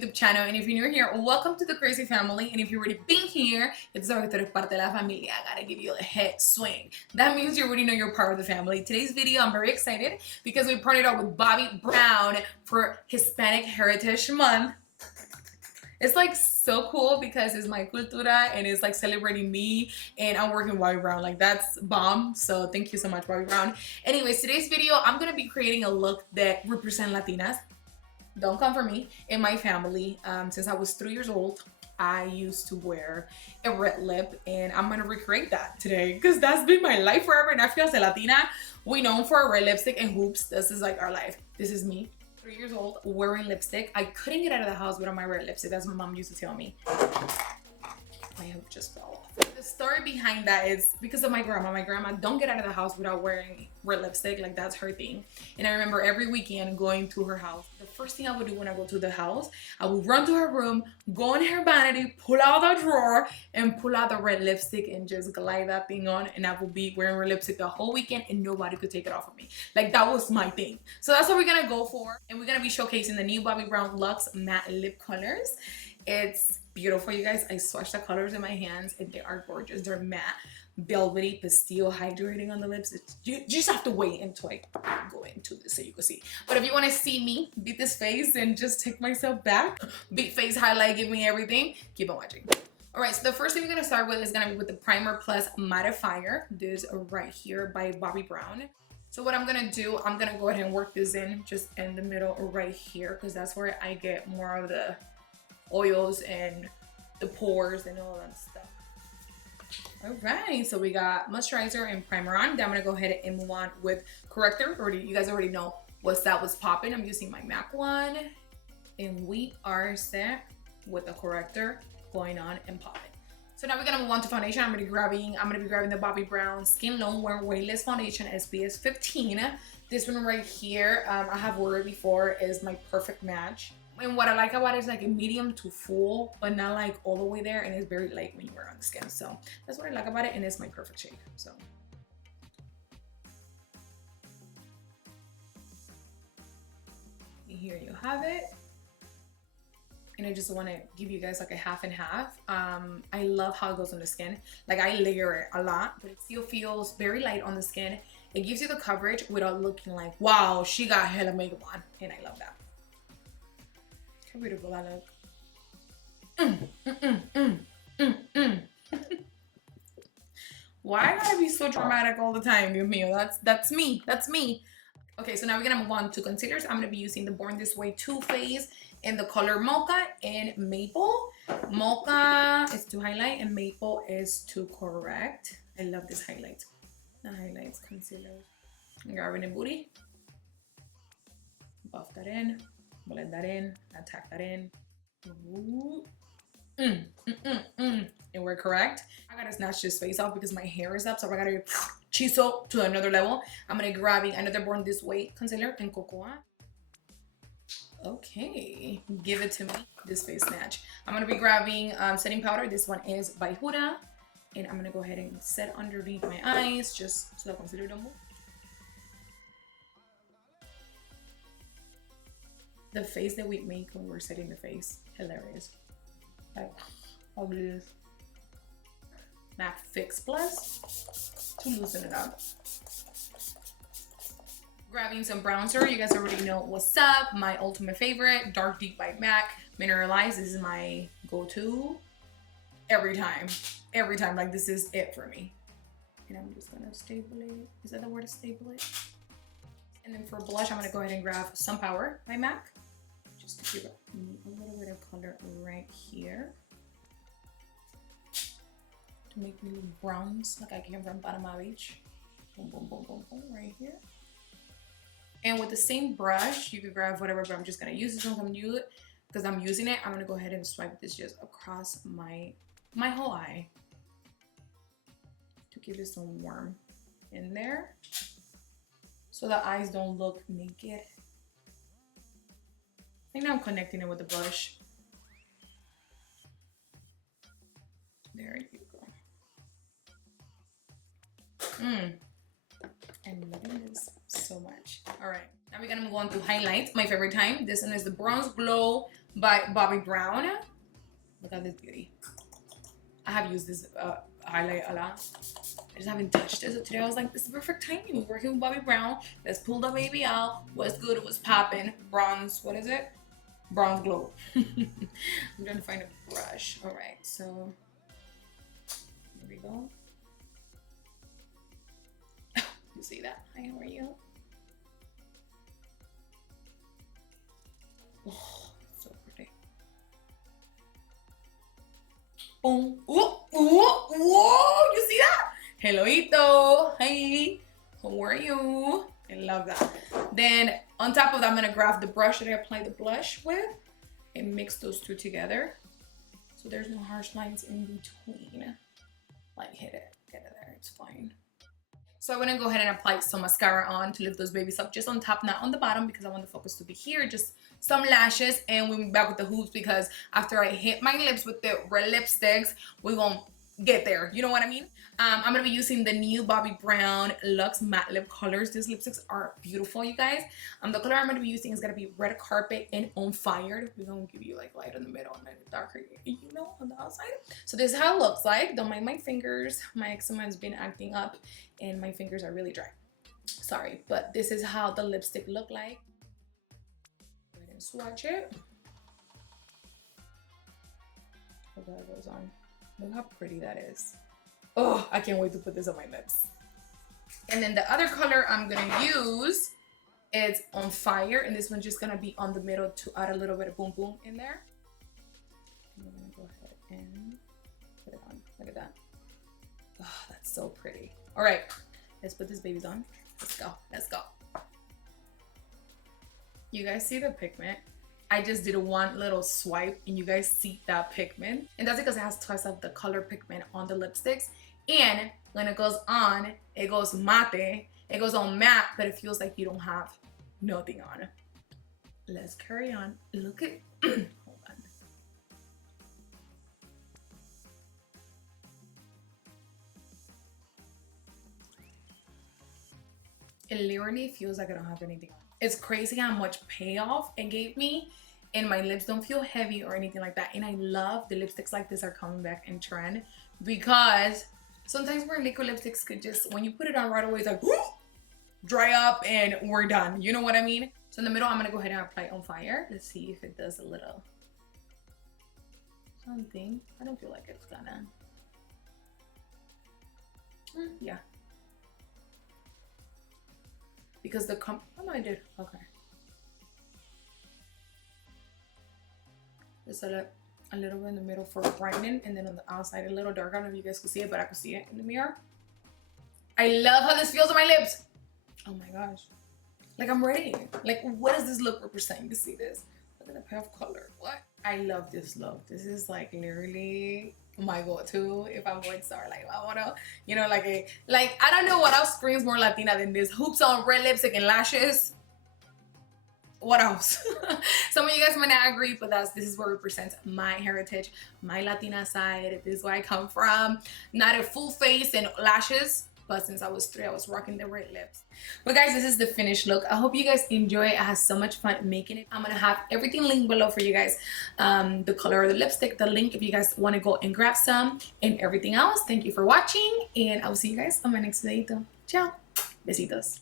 YouTube channel, and if you're new here, welcome to the crazy family. And if you've already been here, it's already parte de la familia. I gotta give you a head swing. That means you already know you're part of the family. Today's video, I'm very excited because we partnered up with Bobbi Brown for Hispanic Heritage Month. It's like so cool because it's my cultura and it's like celebrating me, and I'm working with Bobbi Brown. Like, that's bomb. So thank you so much, Bobbi Brown. Anyways, today's video, I'm gonna be creating a look that represents Latinas. Don't come for me. In my family, since I was 3 years old, I used to wear a red lip, and I'm gonna recreate that today because that's been my life forever. And I feel as a Latina, we known for our red lipstick and hoops. This is like our life. This is me. 3 years old, wearing lipstick. I couldn't get out of the house without my red lipstick. That's what my mom used to tell me. My hoop just fell off. The story behind that is because of my grandma. My grandma don't get out of the house without wearing red lipstick. Like, that's her thing. And I remember every weekend going to her house. The first thing I would do when I go to the house, I would run to her room, go in her vanity, pull out the drawer, and pull out the red lipstick and just glide that thing on. And I would be wearing red lipstick the whole weekend and nobody could take it off of me. Like, that was my thing. So that's what we're gonna go for. And we're gonna be showcasing the new Bobbi Brown Luxe Matte Lip Colors. It's beautiful, you guys. I swatched the colors in my hands and they are gorgeous. They're matte, velvety, pastille, hydrating on the lips. You just have to wait until I go into this so you can see. But if you want to see me beat this face and just take myself back, big face highlight, give me everything, keep on watching. All right, so the first thing we're gonna start with is gonna be with the Primer Plus Mattifier. This right here by Bobbi Brown. So what I'm gonna do, I'm gonna go ahead and work this in just in the middle right here, because that's where I get more of the oils and the pores and all that stuff. All right, so we got moisturizer and primer on. Then I'm gonna go ahead and move on with corrector. You guys already know what's popping. I'm using my MAC one, and we are set with the corrector going on and popping. So now we're gonna move on to foundation. I'm gonna be grabbing the Bobbi Brown Skin Lone Wear Weightless Foundation SPF 15. This one right here, I have worn it before, is my perfect match. And what I like about it is like a medium to full, but not like all the way there, and it's very light when you wear it on the skin. So that's what I like about it, and it's my perfect shade. So here you have it. And I just want to give you guys like a half and half. I love how it goes on the skin. Like, I layer it a lot, but it still feels very light on the skin. It gives you the coverage without looking like, wow, she got hella makeup on, and I love that. How beautiful I look. Why I gotta be so dramatic all the time? Dios mío, that's me. That's me. Okay, so now we're gonna move on to concealers. I'm gonna be using the Born This Way Too Faced in the color Mocha and Maple. Mocha is to highlight and Maple is to correct. I love this highlight. The highlights, concealer. I'm grabbing a booty. Buff that in. Blend that in, attack that in. And we're correct. I gotta snatch this face off because my hair is up, so I gotta chisel to another level. I'm gonna grabbing another Born This Way concealer in Cocoa. Okay, give it to me, this face snatch. I'm gonna be grabbing setting powder. This one is by HUDA, and I'm gonna go ahead and set underneath my eyes just so the concealer don't move. The face that we make when we're setting the face, hilarious. Like, ugly is MAC Fix Plus to loosen it up. Grabbing some bronzer. You guys already know what's up. My ultimate favorite, Dark Deep by MAC Mineralize. This is my go-to every time. Every time, like, this is it for me. And I'm just gonna staple it. Is that the word, staple it? And then for blush, I'm gonna go ahead and grab Sun Power by MAC. Just to give it a little bit of color right here. To make me look bronze, like I came from Panama Beach. Boom, boom, boom, boom, boom, right here. And with the same brush, you can grab whatever, but I'm just gonna use this one because I'm using it. I'm gonna go ahead and swipe this just across my whole eye to give it some warmth in there, so the eyes don't look naked. I think now I'm connecting it with the blush. There you go. I'm loving this so much. All right, now we're gonna move on to highlights. My favorite time. This one is the Bronze Glow by Bobbi Brown. Look at this beauty. I have used this highlight a lot. I just haven't touched it. So today I was like, this is the perfect timing. We're working with Bobbi Brown. Let's pull the baby out. What's good? What's popping? Bronze. What is it? Bronze glow. I'm trying to find a brush. All right. So here we go. You see that? Hi, how are you? Oh, so pretty. Boom. Ooh, ooh, whoa, you see that? Helloito. Hey, how are you? I love that. Then on top of that, I'm gonna grab the brush that I applied the blush with and mix those two together. So there's no harsh lines in between. Like hit it, get it there, it's fine. So I'm gonna go ahead and apply some mascara on to lift those babies up just on top, not on the bottom, because I want the focus to be here. Just some lashes, and we'll be back with the hoops because after I hit my lips with the red lipsticks, we won't get there. You know what I mean? I'm gonna be using the new Bobbi Brown Luxe Matte Lip Colors. These lipsticks are beautiful, you guys. The color I'm gonna be using is gonna be Red Carpet and On Fire. We're gonna give you like light in the middle and like darker, you know, on the outside. So this is how it looks like. Don't mind my fingers. My eczema has been acting up and my fingers are really dry. Sorry, but this is how the lipstick look like. Go ahead and swatch it. Look how it goes on. Look how pretty that is. Oh, I can't wait to put this on my lips. And then the other color I'm gonna use is On Fire, and this one's just gonna be on the middle to add a little bit of boom boom in there. I'm gonna go ahead and put it on. Look at that. Oh, that's so pretty. All right, let's put these babies on. Let's go, let's go. You guys see the pigment? I just did one little swipe and you guys see that pigment. And that's because it has twice of the color pigment on the lipsticks. And when it goes on, it goes mate. It goes on matte, but it feels like you don't have nothing on. Let's carry on. Look at, hold on. It literally feels like I don't have anything on. It's crazy how much payoff it gave me, and my lips don't feel heavy or anything like that. And I love the lipsticks like this are coming back in trend, because sometimes where liquid lipsticks could just, when you put it on right away, it's like, whoo, dry up and we're done. You know what I mean? So in the middle, I'm gonna go ahead and apply On Fire. Let's see if it does a little something. I don't feel like it's gonna. Yeah. Because the oh no, I did. Okay. Just a little bit in the middle for brightening, and then on the outside a little dark. I don't know if you guys can see it, but I can see it in the mirror. I love how this feels on my lips. Oh my gosh. Like I'm ready. Like what does this look represent? You see this? Look at the payoff color. What? I love this look. This is like literally my go-to if I'm going to like I wanna, you know, like I don't know what else screams more Latina than this. Hoops on, red lipstick and lashes. What else? Some of you guys might not agree, but this is what represents my heritage, my Latina side. This is where I come from. Not a full face and lashes, but since I was 3, I was rocking the red lips. But guys, this is the finished look. I hope you guys enjoy it. I had so much fun making it. I'm gonna have everything linked below for you guys. The color of the lipstick, the link if you guys want to go and grab some, and everything else. Thank you for watching, and I will see you guys on my next video. Ciao. Besitos.